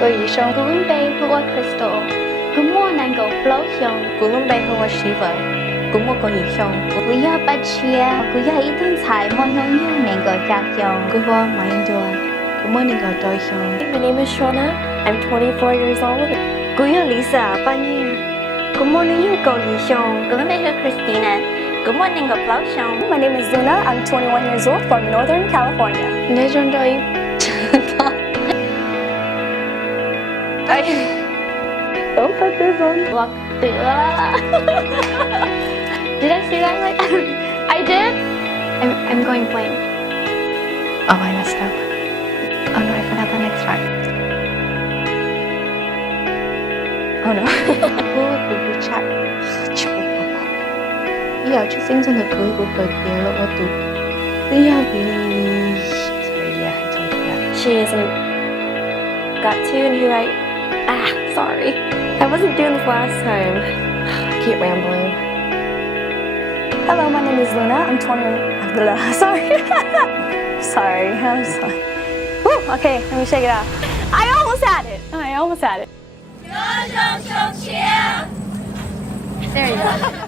cô ý xong cô luôn bay hùa crystal cô mua nàng gấu flow xong cô luôn bay hùa silver cũng một cô ý xong cô yêu bát chia cô yêu ít hơn xài món nông yêu nàng gấu chạc xong cô hoa máy đua cô mua nàng gấu đôi xong. My name is Shona. I'm 24 years old. Cô yêu Lisa bao nhiêu cô mua nàng yêu cô ý xong. cô luôn bay hùa Christina cô mua nàng gấu flow xong. My name is Luna. I'm 21 years old from Northern California. Nhớ trong đôi don't put this on. What the? Did I say that right? I did. I'm going plain. Oh, I messed up. Oh no, I forgot the next part. Oh no. Cô chat. Giờ chút sinh trong thực của cởi tiền lộ ở tủ. Bây giờ thì sorry, yeah, I told you that. She isn't got to and who sorry. I wasn't doing this last time. I keep rambling. Hello, my name is Luna. I'm 21. Sorry. Sorry, I'm sorry. Woo, okay, let me shake it out. I almost had it. There you go.